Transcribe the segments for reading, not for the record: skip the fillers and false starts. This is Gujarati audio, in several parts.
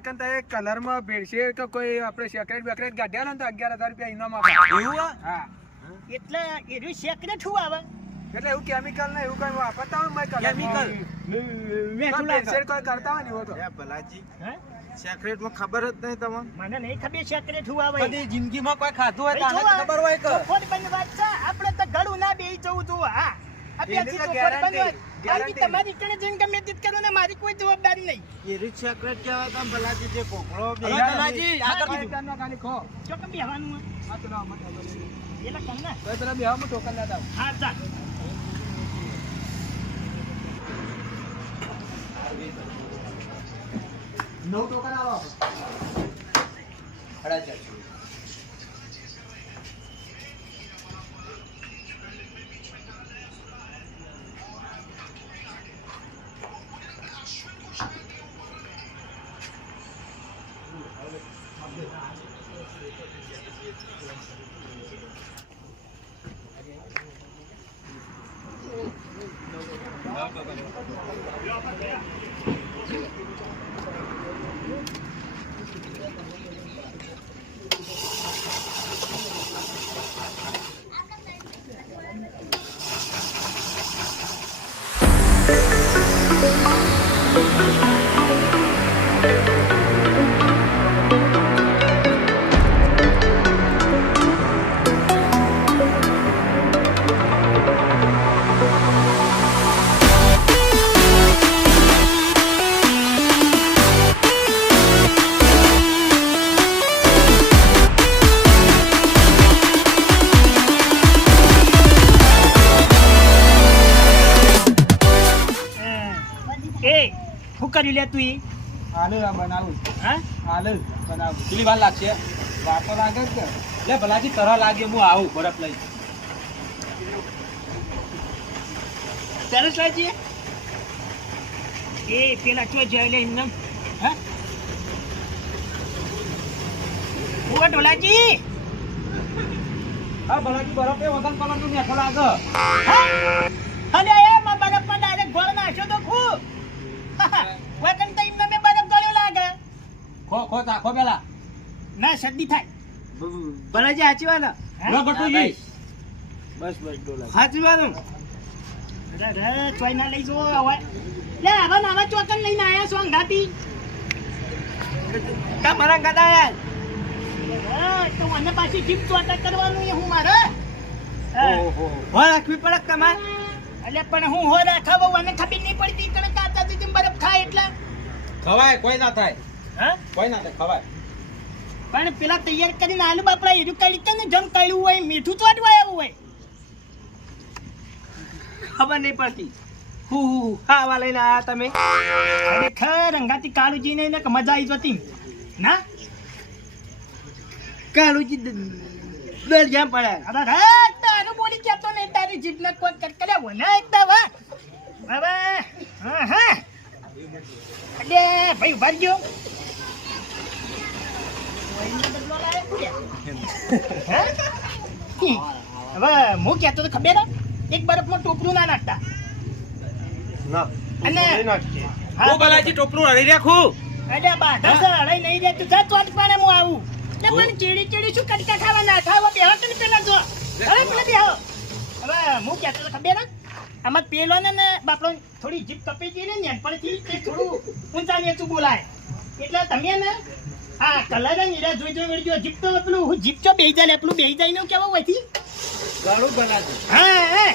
કાકા તે કલર માં ભેળસેળ કે કોઈ આપણે સેક્રેટ બેક્રેટ કાઢ્યા ને તો 11,000 રૂપિયા ઇનામ આપે એવું હા એટલે એનું સેક્રેટ શું આવે એટલે એવું કેમિકલ ને એવું કઈ વાપરતા હોય મેં કેમિકલ ભેળસેળ કોઈ કરતા હોય ને એવો તો ભલાજી હે સેક્રેટ માં ખબર જ નહીં તમને મને નહીં ખબર સેક્રેટ શું આવે બધી જિંદગીમાં કોઈ ખાધું હોય તો આને ભાઈ ખબર હોય કે ચોખવટ બંધ વાત છે આપણે તો ગળું ના બેહી જવું તું હા એની તો guarantee. તમારી કણે જઈને ગમે તે કરો ને મારી કોઈ જવાબદારી નહીં એરી સેક્રેટ કહેવાય તમે ભલાજી જે કોકળો હવે ભલાજી, આગળ કીધું. ખાલી ખો ચોકમ બેહવાનું આ તો ના મત એટલે કર ને તો પેલા બેહવામાં ટોકન ના દાવ હા ચાલ નવ ટોકન આવો શું કર્યું લે તું ઈ? આલુ આ બનાવું હા આલુ બનાવું કેટલી વાર લાગશે વાર તો લાગે જ કે લે ભલાજી તરહ લાગે હું આવું બરફ લઈ સરસ લાગી એ પેલા ચો જાય લે એમને હા ઓ ઢોલાજી હા ભલાજી બરફ એ વગન કલર નું મેઠો લાગે અલે એ માં બરફ માં ડાયરેક્ટ ગોળ નાખ્યો તો ખુ વગન તો એમને મે બરફ ગળ્યો લાગે ખો ખો ચાખો પેલા ના શરદી થાય ભલાજી સાચી વાત લો બટુજી બસ બસ ડોલા સાચી વાત અરે ચોય ના લઈ જો હવે લે આવા નાવા ચોકન લઈને આયા છો અંગાતી કા મારા ગાડા તો મને પાછી જીપ ચોટા કરવાનું એ હું મારે ઓહો હો રાખવી પડે તમાર અલે પણ હું હો રાખાવો મને ખબર નહીં પડતી તને કાતા તું બરફ ખાય એટલે ખવાય કોઈ ના થાય હા કોઈ ના થાય ખવાય પણ પેલા તૈયાર કરીને આલુ બાપડા એરું કાઢી કે ને જમ કાઢ્યું હોય મીઠું ચોટવા આવ્યું હોય ખબર નહીં પડતી હું ખાવા લઈને આયા તમે ખરેખર અંગાતી કાળુજી ને એને મજા આવી જતી ના કાળુજી દર જ્યાં પડ્યા અરે તારું બોલી કેતો નહીં તારી જીભને કોઈ કટકલ્યા હોય ને એકદમ હવે હા હા અલે ભાઈ ઉભા ગયો હવે હું કેતો તો ખબર એક બરફમાં ટોપલું ના નાખતા ના અને હું ભલાજી ટોપલું હળી રાખું અરે બાધા છે હળાઈ નહીં જાય તું જા ચોટ પાડે હું આવું એટલે પણ ચીડી ચીડી શું કટકા ખાવા ના ખાવા બેહો તને પેલા જો હવે પેલા બેહો હવે હું કહેતો તો ખબર આમાં પેલો ને બાપડો થોડી જીભ કપી ગઈ ને નેનપણથી તે થોડું ઊંચા નીચું બોલાય એટલે તમે ને હા કલર નીરા જોઈ વળજો જીભ તો પેલું હું જીભ ચો બેહી જાય પેલું બેહી જાય નું કેવું હોયથી ગળું બનાવજો હા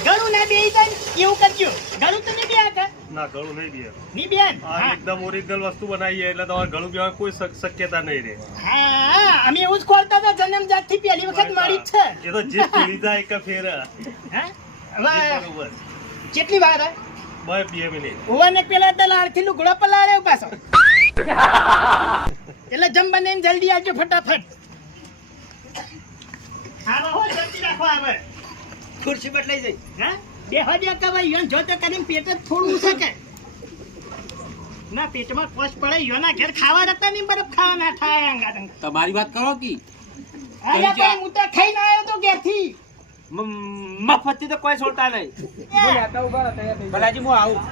ગળું ના બેહી જાય એવું કરજો ગળું તો નહીં બેહા કે ના ગળું નહીં બે નહીં બેન આ એકદમ ઓરિજિનલ વસ્તુ બનાવીએ એટલે તમારે ગળું બેવાની કોઈ શક્યતા નહીં રહે હા અમે એવું જ ખોલતા હતા જન્મજાત થી પહેલી વખત મારી જ છે એ તો જે પીડી જાય કે ફેર હા હવે બરોબર કેટલી વાર હે બસ 2 મિનિટ ઓવાને પેલા દલાળથી લુગડો પલાળ્યો પાછો એટલે જમ બને જલ્દી આવજો ફટાફટ હા હો જલ્દી રાખો આવે ખુરશી બદલાઈ જઈ હા બેહો દે કે ભાઈ યોન જો તો કરીને પેટ જ થોડું શકે ના પેટમાં કોસ પડે યોના ઘેર ખાવા જતા નહીં બરફ ખાવા ના થાય અંગા તમારી વાત કરો કી અરે ભાઈ હું તો ખાઈને આવ્યો તો ઘેરથી મફતી તો કોઈ છોડતા નહીં ભલાજી હું આવું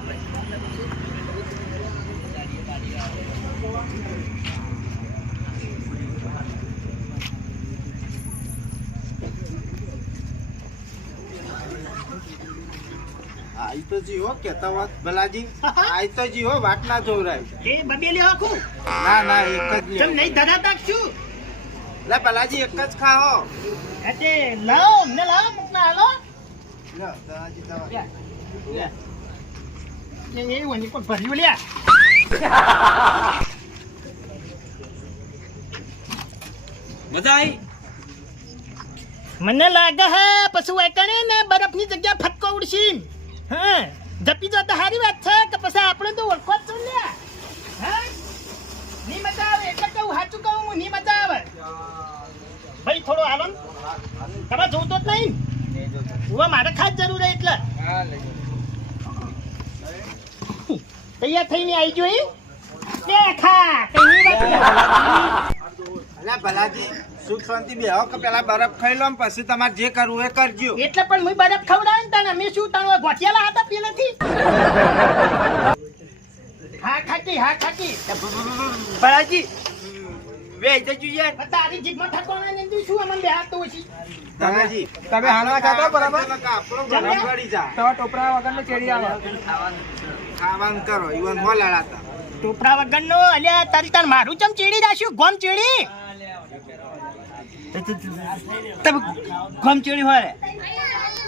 આઈ તો જી હો કેતા વાત ભલાજી આઈ તો જી હો વાત ના જોરાય એ બબેલી આખું ના એક જ કેમ નહીં ધરાતા છું લે ભલાજી એક જ ખાઓ એટલે લાવ ને લાવ મુકના હાલો લે ભલાજી દવા એ વની કોણ ભર્યું લ્યા મજા આવી મને લાગે હે પછી વાકણે ને બરફની જગ્યા ફટકો ઉડશી હા જપી જો તો સારી વાત છે કે પછી આપણે તો ઓળખો જ છો ને હા ની મજા આવે એટલે કહું સાચું કહું હું ની મજા આવે ભાઈ થોડો હાલો ને તમે જોતો જ નહીં ઉવા મારે ખાસ જરૂર હે એટલે તૈયાર થઈને આવી જોઈ લે ખા કઈ વાત અલે ભલાજી સુખ શાંતિ બેહો કે પેલા બરફ ખાઈ લો પછી તમારે જે કરવું એ કરજો એટલે પણ હું બરફ ખવડાવે ને તને મેં શું તણવા ગોઠિયાલા હતા પેલેથી હા ખાટી ભલાજી વે જજો યાર તારી જીભમાં ઠકોણા ને તું શું અમને બેહાતો છે ભલાજી તમે હાલવા ખાતો બરાબર આપણો બરફ ગળી જા તમારા ટોપરા વગર ને ચેડી આવે ખાવાનું કરો ઈવન હો લડાતા ટોપરા વગરનો અલ્યા તારી તાર મારું ચમ ચીડી રાખ્યું ગોમ ચીડી તબ ગમ ચડી હોય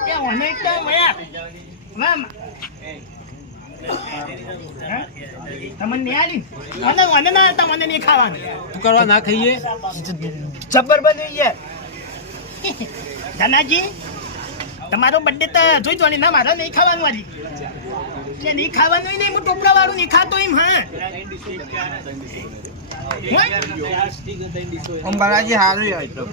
એ ઓને કેમ વયા મામ તમને નહીં આલી મને ના તમને નહીં ખાવાનું કરવા ના ખાઈએ જબ્બર બની યાર ધનાજી તમારો બર્થડે તો જોઈ જો ના મારે નહીં ખાવાનું આજી કે નહીં ખાવાનું નહીં હું ટોપરા વાળું નહીં ખાતો એમ હા ભલાજી હારું હોય તો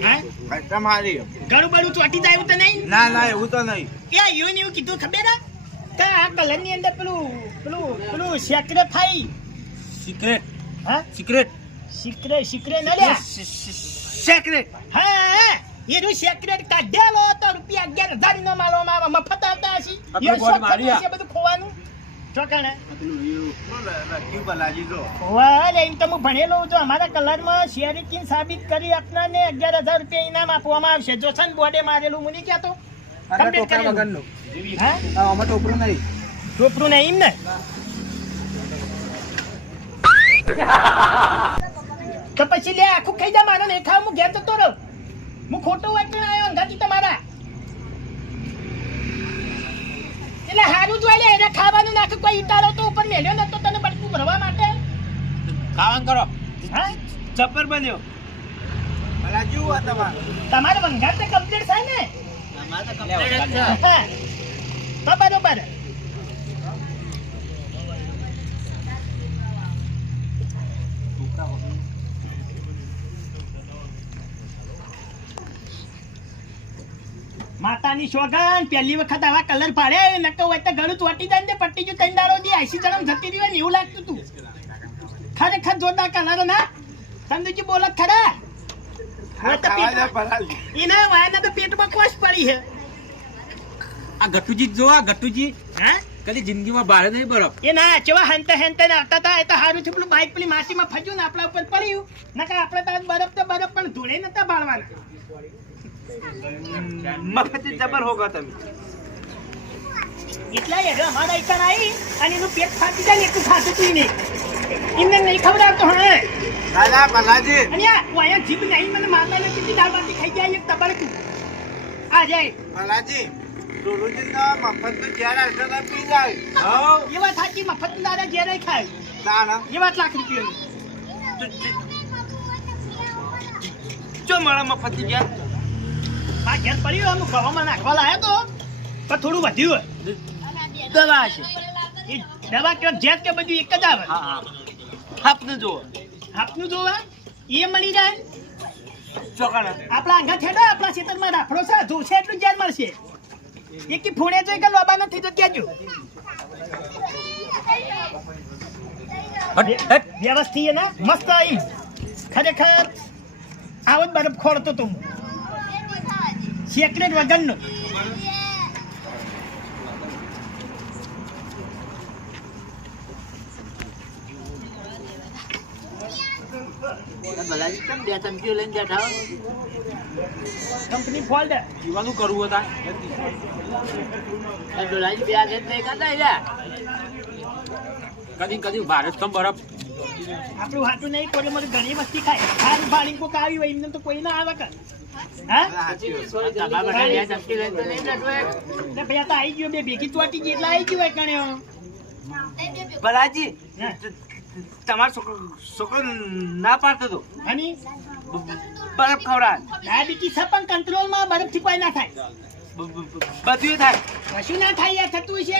હા એકદમ હારી ગળું બળું ચોટી જાય એવું તો નહીં ના એવું તો નહીં એ એવું ને એવું કીધું ખબર હે કે આ કલર ની અંદર પેલું સેક્રેટ થાય સિક્રેટ હા સિક્રેટ સિક્રેટ ન લ્યા સિક્રેટ હા એનું સેક્રેટ કાઢેલો તો રૂપિયા 11,000 નો માલવામાં આવે મફત આવતા હશે આપણે ગોળ માર્યા. બધું ખોવાનું ચોકણે ક્યુ ભલાજી જો વાહ એમ તો હું ભણેલો છું અમારા કલરમાં શેરીકીન સાબિત કરી આપનારને 11,000 રૂપિયા ઇનામ આપવામાં આવશે જોસન બોર્ડે મારેલું મુની ક્યાં તો ટોપરા વગરનું હા આમાં ટોપરું નહીં ટોપરું નહીં ને તો પછી લે આખું ખાઈ જા મારો નહીં ખાવ હું ઘેર જતો રહું હું ખોટું વાંચીને આવ્યો અંગાથી તમારા એટલે હારું જ વાલે એને ખાવાનું નાખ કોઈ ઈટારો તો ઉપર મેલ્યો નતો તને બટકું ભરવા માટે ખાવાનું કરો હા જબ્બર બન્યો ભલાજી હું તમારે તમારે વંગાર તો કમ્પ્લીટ થાય ને અમારે તો હા. તો બરોબર માતાની સોગન પહેલી વખત આવા કલર પાડે નકો હોય તો ગળું ચોટી જાય ને પટ્ટી જો તંડાળો દી આઈસી જણમ જતી રહ્યો ને એવું લાગતું તું ખરેખર જોરદાર કલર ના તંદુજી બોલત ખરા હોય તો એના વાયના તો પેટમાં કોશ પડી છે આ ગટુજી જો આ ગટુજી હા કદી જિંદગીમાં બહાર નહીં બરફ એ ના ચેવા હંતે હંતે ને આવતા હતા એ તો હારું છે પેલું બાઈક પેલી માટીમાં ફજ્યું ને આપણા ઉપર પડ્યું નકા આપણે તો બરફ પણ ધૂળે નતા બાળવાના મફતી જબર હોગા તમે એટલા એ અમારા એકણ આવી અને એનું પેટ ફાટી જાય ને એટલું ખાતું તું નહીં એમને નહીં ખબર આવતો હા દાદા ભલાજી અને આ વાયા જીભ નહીં મને માતાને કેટલી દાળ બાટી ખાઈ જાય એક તબડકું આ જાય ભલાજી ડોલુજી ના મફત તો જ્યારે હશે ને પી જાય એ વાત સાચી મફત દાડા ઘેરે ખાય તાના એ વાત લાખ રૂપિયાની જો મારા મફત ગયા આ ઘેર પડ્યું અમુક ગવામાં નાખવા લાયા તો પણ થોડું વધ્યું દવા છે એ દવા કે જેત કે બધું એક જ આવે આપને જો આપનું જોવા એ મળી જાય ચોકાણા આપણા આંગા થેડો આપણા ખેતરમાં રાખડો છે જોશે એટલું જેલ મળશે એકી ફોડે જોઈ કે લોબા નથી તો કેજો વ્યવસ્થિત છે ને મસ્ત આવી ખરેખર આવો જ બરફ ખોળતો તું સેક્રેટ વગરનો ભલાજી કેમ બે ચમચીઓ લઈને બેઠા હો? કંપની ફોલ્ડ પીવાનું કરવું હતા ભલાજી બે હાથ નહીં કરતા યાર કદી કદી ભારત તો બરફ આપણું હાથું નહીં કોઈ મને ઘણી મસ્તી ખાય ખાલી ફાડી કોક આવી હોય એમને તો કોઈ ના આવે કર હા ને ભૈયા તો આવી ગયો બે ભેગી ચોટી ગઈ એટલે આવી ગયો હોય કણે ભલાજી હા. તમારો છોકરો ના પાડતો હતો અને બરફ ખવડાવે ડાયાબિટીસ છે પણ કંટ્રોલમાં બરફથી કોઈ ના થાય બધું થાય કશું ના થાય યાર થતું છે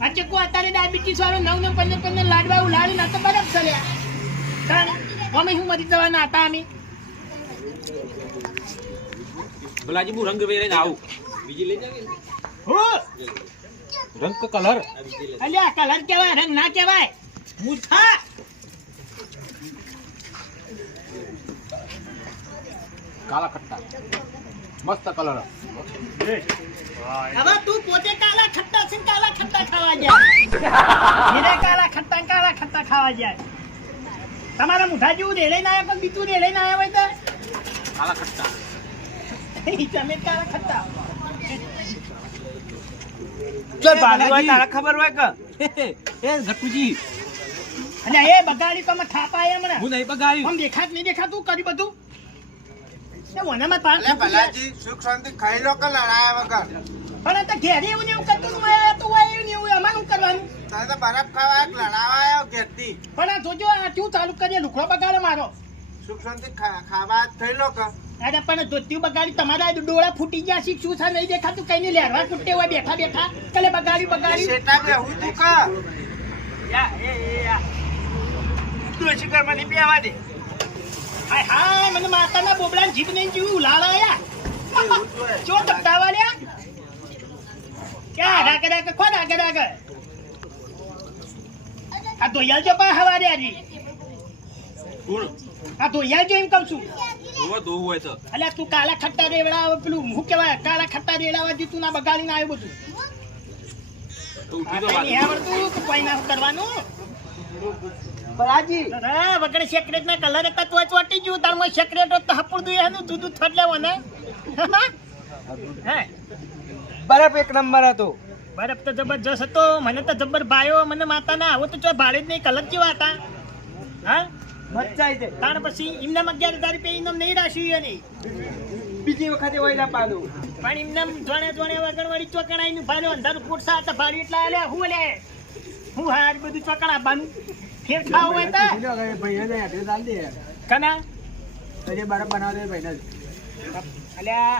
આજે કો અત્યારે ડાયાબિટીસ વાળો 9-15 લાડવા ઉલાડી ના તો બરફ ચલ્યા તાણ અમે શું મરી જવાના હતા અમે ભલાજી હું રંગ વેરીને આવું બીજી લઈ જાવ હો રંગ કલર અલ્યા કલર કેવાય રંગ ના કેવાય મૂર્ખા કાલા ખટ્ટા મસ્ત કલર હવે તું પોતે કાલા ખટ્ટા છે ને કાલા ખટ્ટા ખાવા જાય હીરે કાલા ખટ્ટા ખાવા જાય તમારા મુઠા જેવું રેડે ના આવ્યા પણ બીજું રેડે ના આવ્યા હોય કાલા ખટ્ટા તો તમે કાલા ખટ્ટા ચાલ ભાગી હોય તારા ખબર હોય કે એ ગટુજી અને એ બગાડી તમે થાપા આયા મને હું નહીં બગાડ્યું આમ દેખાત નહીં દેખાતું કરી બધું એ વનામાં પાર ભલાજી સુખ શાંતિ ખાઈ લો કે લડાયા વગર પણ આ તો ઘેરે એવું ને એવું કરતું તું આયા તો હોય એવું ને એવું અમારું કરવાનું તારે તો બરફ ખાવા લડાવા આવ્યો ઘેરથી પણ આ જોજો આ કેવું ચાલુ કરીએ લુખડો બગાડે મારો સુખ શાંતિ ખાવા થઈ લો કે અરે પણ ધોતિયું બગાડી તમારા ડોળા ફૂટી ગયા છે શું છે નહીં દેખાતું કઈ નહીં લેરવા તૂટે હોય બેઠા બેઠા કલે બગાડ્યું શેટા બે હું તું કા યા એ તું શિકર મને બેવા દે હાય હાય મને માતાના બોબડાને જીભ નહીં જીવું લાલ આયા ચો તપતાવા લ્યા ક્યાં રાગે રાગે કોણ રાગે રાગે આ ધોયાલ જો પા હવારે આજી આ ધોયાલ જો એમ કહું છું દોવું હોય તો અલ્યા તું કાલા ખટ્ટા રેવડા પેલું શું કહેવાય કાલા ખટ્ટા રેવડાવા જી તું ના બગાડીને આવ્યું બધું નહીં આવડતું તો કોઈ ના કરવાનું ભલાજી વગર સેક્રેટ ના કલર હતા તો ચોટી ગયું તાર માં સેક્રેટ તો હપુર દુય એનું દૂધ થટ લેવો ને હે બરફ એક નંબર હતો બરફ તો જબરજસ્ત હતો મને તો જબર ભાયો મને માતા ના આવો તો ચો ભાડે જ નહીં કલર કેવા હતા હા મચ્ચાઈ છે તાર પછી એમને 11,000 રૂપિયા ઇનામ નહીં રાખ્યું એની બીજી વખતે ઓઈલા પાડું પણ એમને જોણે વગણવાળી ચોકણાઈ નું ભાડું અંધારું ફૂટસા હતા ભાડું એટલા લે હું લે હું હાર બધું ચોકણ આપવાનું ફેર ખાવું હોય તો ભાઈને એડ્રેસ આલ દે કના હજી બરફ બનાવવા દે ભાઈને અલ્યા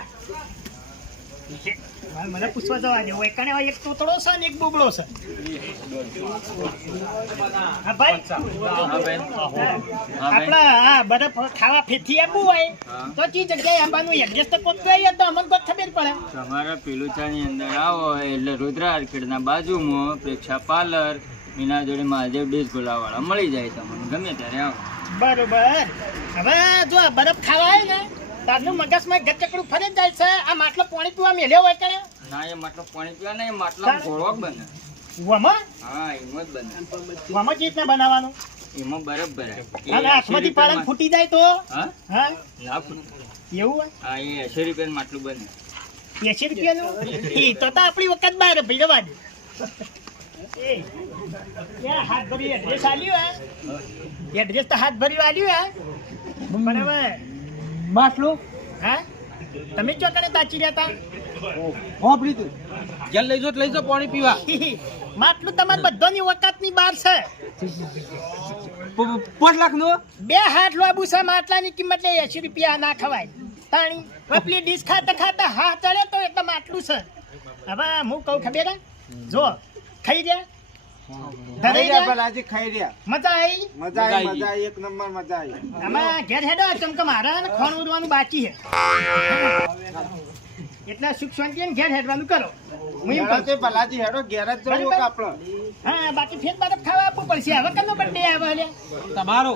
મને પૂછવા જવા દે હોય કને એક તોતડો છે ને એક બોબડો છે હા ભાઈ આપડા હા બરફ ખાવા ફેથી આપવું હોય તો ચી જગ્યાએ આવવાનું એડ્રેસ તો કોક કહીએ તો અમને કોક ખબર પડે તમારા પેલુચાની અંદર આવો એટલે રુદ્રા આર્કેડના બાજુમાં પ્રેક્ષા પાર્લર એના જોડે મહાદેવ ડીશ ગોલાવાળા મળી જાય તમને ગમે ત્યારે આવો બરોબર હવે જો આ બરફ ખાવા આવે ને તારનું મગજમાં ગચકડું ફરે જ જાય છે આ માટલો પાણી પીવા મેલ્યો હોય કે ના એ માટલો પાણી પીવા નહીં એ માટલામાં ઘોળો બને વમાં હા એમાં જ બને વમાં ચીજ ને બનાવવાનું એમાં બરફ ભરાય એ અને હાથમાંથી પાડન ફૂટી જાય તો હા હા ના ફૂટે. એવું હોય હા એ 80 રૂપિયાનું માટલું બને 80 રૂપિયાનું ઈ તો આપણી વખત બાર ભાઈ રવા દે એ યા હાથ ભરી એડ્રેસ આલ્યું હે એડ્રેસ તો હાથ ભરી આલ્યું હે બરાબર માટલું હા તમે ચો કને તાચી રહ્યા હોપડી તું જલ લઈ જો પાણી પીવા હતા માટલું તમારે બધાની વખતની બહાર છે 5 લાખ નો 2 હાથ લોબુ છે માટલાની કિંમત લે 80 રૂપિયા ના ખવાય તાણી વપલી ડીશ ખાતા હા ચડે તો એટલે માટલું છે હવે હું કહું ખબર હે જો ખાઈ રહ્યા ધરાઈ રહ્યા ભલાજી ખાઈ રહ્યા મજા આવી એક નંબર મજા આવી આમાં ઘેર હેડો ચમક મારા ને ખોણ ઉડવાનું બાકી છે એટલે સુખ શાંતિ ઘેર હેડવાનું કરો હું એમ કહું છું. ભલાજી હેડો ઘેર જ જવું કે આપણો હા બાકી ફેર બરફ ખાવા આપવું પડશે હવે કનો બર્થડે આવે હલે તમારો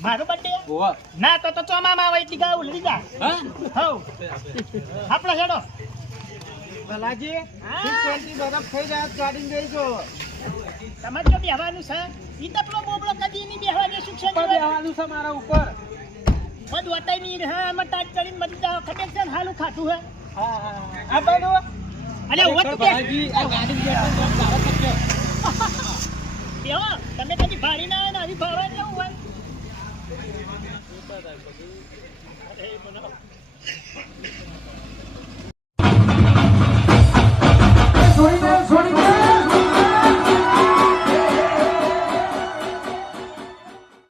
મારો બર્થડે ઓવા ના તો ચોમામાં આવે એટલી ગાવ લઈ જા હા હવ આપણે હેડો ભલાજી હા. બરફ ખાઈ રહ્યા ગાડી જઈજો તમારે જો બેહવાનું છે ઈ તો પેલો બોબડો કદી નહીં બેહવા દે સુખ શાંતિ ઉપર બેહવાનું છે મારા ઉપર. બધ વટાઈ નહીં રહે આમાં ટાટ કરીને બધી જાવ ખબર છે ને હાલું ખાધું હે હા, હા, હા. આ બાજુ. અલે ઓટ ખરેખર બે ભલાજી, આ ગાડી બેઠો તો તારો થશે. બેહો તમે કદી ભાડી ના આવે ને આવી ભાડવા જવું હોય